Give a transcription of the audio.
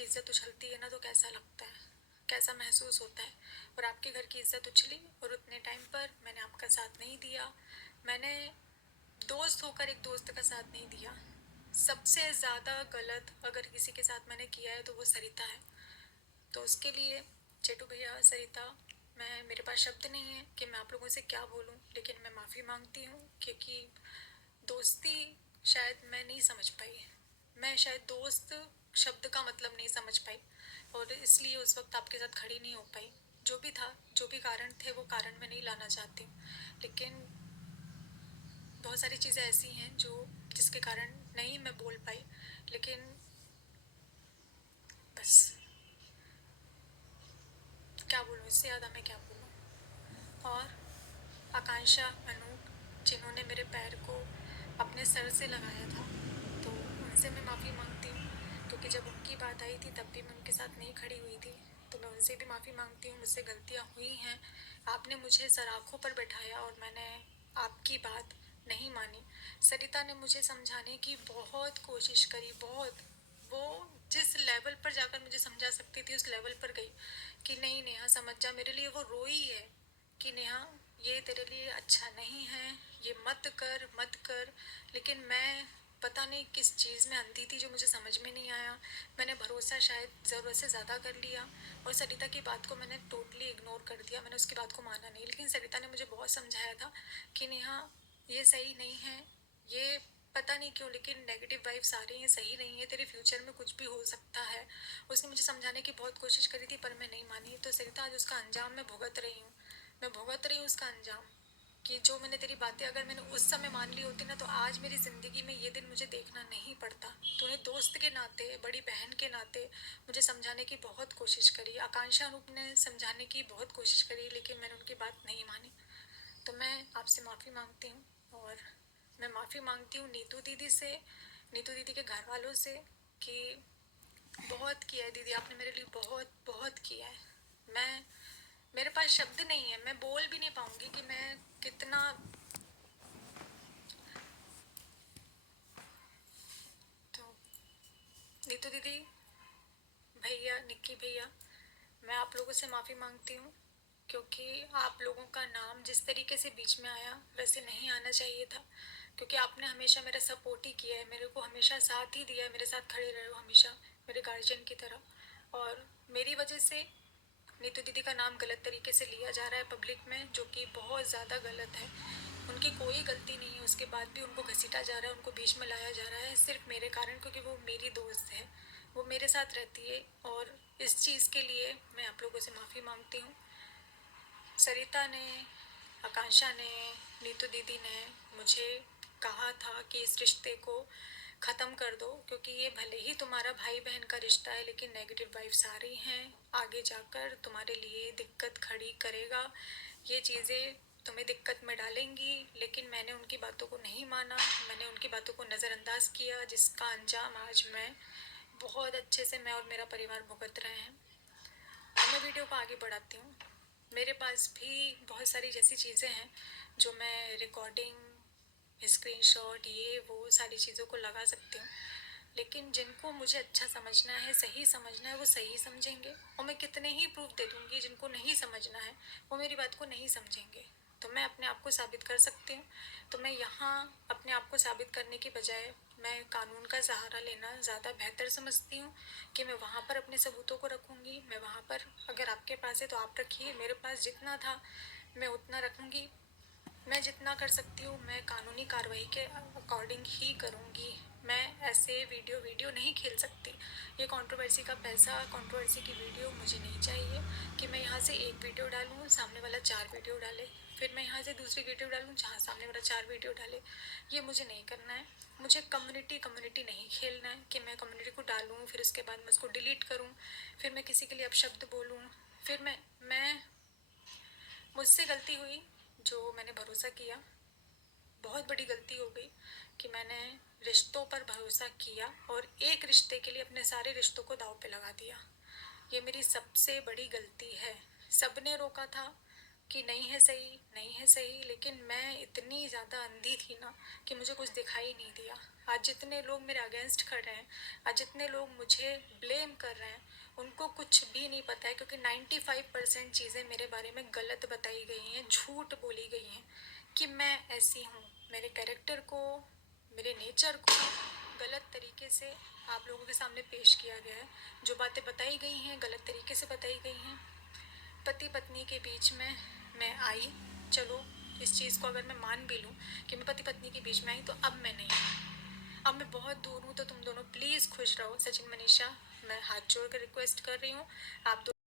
की इज्जत उछलती है ना तो कैसा लगता है, कैसा महसूस होता है। और आपके घर की इज्जत उछली और उतने टाइम पर मैंने आपका साथ नहीं दिया। मैंने दोस्त होकर एक दोस्त का साथ नहीं दिया। सबसे ज़्यादा गलत अगर किसी के साथ मैंने किया है तो वो सरिता है। तो उसके लिए चेटू भैया, सरिता, मेरे पास शब्द नहीं है कि मैं आप लोगों से क्या बोलूं, लेकिन मैं माफ़ी मांगती हूँ क्योंकि दोस्ती शायद मैं नहीं समझ पाई। मैं शायद दोस्त शब्द का मतलब नहीं समझ पाई और इसलिए उस वक्त आपके साथ खड़ी नहीं हो पाई। जो भी था, जो भी कारण थे, वो कारण मैं नहीं लाना चाहती हूँ, लेकिन बहुत सारी चीज़ें ऐसी हैं जो जिसके कारण नहीं मैं बोल पाई। लेकिन बस क्या बोलूँ, इससे ज़्यादा मैं क्या बोलूँ। और आकांक्षा, अनूप, जिन्होंने मेरे पैर को अपने सर से लगाया था, तो उनसे मैं माफ़ी मांगती हूँ क्योंकि जब उनकी बात आई थी तब भी मैं उनके साथ नहीं खड़ी हुई थी। तो मैं उनसे भी माफ़ी मांगती हूँ, मुझसे गलतियाँ हुई हैं। आपने मुझे सराखों पर बैठाया और मैंने आपकी बात नहीं मानी। सरिता ने मुझे समझाने की बहुत कोशिश करी, बहुत। वो जिस लेवल पर जाकर मुझे समझा सकती थी उस लेवल पर गई कि नहीं नेहा समझ जा। मेरे लिए वो रोई है कि नेहा ये तेरे लिए अच्छा नहीं है, ये मत कर मत कर। लेकिन मैं पता नहीं किस चीज़ में अंधी थी जो मुझे समझ में नहीं आया। मैंने भरोसा शायद ज़रूरत से ज़्यादा कर लिया और सरिता की बात को मैंने टोटली इग्नोर कर दिया। मैंने उसकी बात को माना नहीं, लेकिन सरिता ने मुझे बहुत समझाया था कि नेहा ये सही नहीं है, ये पता नहीं क्यों लेकिन नेगेटिव वाइब्स आ रही हैं, सही नहीं है, तेरे फ्यूचर में कुछ भी हो सकता है। उसने मुझे समझाने की बहुत कोशिश करी थी पर मैं नहीं मानी। तो सरिता आज उसका अंजाम मैं भुगत रही हूँ, मैं भुगत रही हूँ उसका अंजाम। कि जो मैंने तेरी बातें अगर मैंने उस समय मान ली होती ना तो आज मेरी ज़िंदगी में ये दिन मुझे देखना नहीं पड़ता। तूने दोस्त के नाते, बड़ी बहन के नाते मुझे समझाने की बहुत कोशिश करी। आकांक्षा अनूप ने समझाने की बहुत कोशिश करी लेकिन मैंने उनकी बात नहीं मानी। तो मैं आपसे माफ़ी मांगती हूँ और मैं माफ़ी मांगती हूँ नीतू दीदी से, नीतू दीदी के घर वालों से कि बहुत किया है दीदी, आपने मेरे लिए बहुत बहुत किया है। मैं मेरे पास शब्द नहीं है, मैं बोल भी नहीं पाऊंगी कि मैं कितना। तो नीतू दीदी, भैया, निक्की भैया, मैं आप लोगों से माफ़ी मांगती हूँ क्योंकि आप लोगों का नाम जिस तरीके से बीच में आया वैसे नहीं आना चाहिए था। क्योंकि आपने हमेशा मेरा सपोर्ट ही किया है, मेरे को हमेशा साथ ही दिया है, मेरे साथ खड़े रहे हो हमेशा मेरे गार्जियन की तरह। और मेरी वजह से नीतू दीदी का नाम गलत तरीके से लिया जा रहा है पब्लिक में, जो कि बहुत ज़्यादा गलत है। उनकी कोई गलती नहीं है, उसके बाद भी उनको घसीटा जा रहा है, उनको बीच में लाया जा रहा है सिर्फ मेरे कारण, क्योंकि वो मेरी दोस्त है, वो मेरे साथ रहती है। और इस चीज़ के लिए मैं आप लोगों से माफ़ी मांगती हूँ। सरिता ने, आकांक्षा ने, नीतू दीदी ने मुझे कहा था कि इस रिश्ते को ख़त्म कर दो क्योंकि ये भले ही तुम्हारा भाई बहन का रिश्ता है लेकिन नेगेटिव वाइब्स आ रही हैं, आगे जाकर तुम्हारे लिए दिक्कत खड़ी करेगा, ये चीज़ें तुम्हें दिक्कत में डालेंगी। लेकिन मैंने उनकी बातों को नहीं माना, मैंने उनकी बातों को नज़रअंदाज किया जिसका अंजाम आज मैं बहुत अच्छे से, मैं और मेरा परिवार भुगत रहे हैं। अब मैं वीडियो को आगे बढ़ाती हूँ। मेरे पास भी बहुत सारी जैसी चीज़ें हैं जो मैं रिकॉर्डिंग, स्क्रीनशॉट, ये वो सारी चीज़ों को लगा सकती हूँ, लेकिन जिनको मुझे अच्छा समझना है, सही समझना है, वो सही समझेंगे। और मैं कितने ही प्रूफ दे दूँगी, जिनको नहीं समझना है वो मेरी बात को नहीं समझेंगे। तो मैं अपने आप को साबित कर सकती हूँ। तो मैं यहाँ अपने आप को साबित करने की बजाय मैं कानून का सहारा लेना ज़्यादा बेहतर समझती हूँ कि मैं वहाँ पर अपने सबूतों को रखूँगी। मैं वहाँ पर, अगर आपके पास है तो आप रखिए, मेरे पास जितना था मैं उतना रखूँगी। मैं जितना कर सकती हूँ मैं कानूनी कार्रवाई के अकॉर्डिंग ही करूँगी। मैं ऐसे वीडियो नहीं खेल सकती। ये कंट्रोवर्सी का पैसा, कंट्रोवर्सी की वीडियो मुझे नहीं चाहिए कि मैं यहाँ से एक वीडियो डालूँ, सामने वाला 4 वीडियो डाले, फिर मैं यहाँ से दूसरी वीडियो डालूँ जहाँ सामने वाला 4 वीडियो डाले। ये मुझे नहीं करना है। मुझे कम्युनिटी नहीं खेलना है कि मैं कम्युनिटी को डालूँ फिर उसके बाद मैं उसको डिलीट करूँ, फिर मैं किसी के लिए अपशब्द बोलूँ, फिर मैं मुझसे गलती हुई जो मैंने भरोसा किया। बहुत बड़ी गलती हो गई कि मैंने रिश्तों पर भरोसा किया और एक रिश्ते के लिए अपने सारे रिश्तों को दांव पे लगा दिया। ये मेरी सबसे बड़ी गलती है। सबने रोका था, कि नहीं है सही, नहीं है सही, लेकिन मैं इतनी ज़्यादा अंधी थी ना कि मुझे कुछ दिखाई नहीं दिया। आज जितने लोग मेरे अगेंस्ट खड़े हैं, आज जितने लोग मुझे ब्लेम कर रहे हैं, उनको कुछ भी नहीं पता है, क्योंकि 95% चीज़ें मेरे बारे में गलत बताई गई हैं, झूठ बोली गई हैं कि मैं ऐसी हूँ। मेरे कैरेक्टर को, मेरे नेचर को गलत तरीके से आप लोगों के सामने पेश किया गया है। जो बातें बताई गई हैं गलत तरीके से बताई गई हैं। पति पत्नी के बीच में मैं आई, चलो इस चीज़ को अगर मैं मान भी लूँ कि मैं पति पत्नी के बीच में आई, तो अब मैं नहीं हूँ। अब मैं बहुत दूर हूँ, तो तुम दोनों प्लीज़ खुश रहो। सचिन मनीषा, मैं हाथ जोड़ कर रिक्वेस्ट कर रही हूँ, आप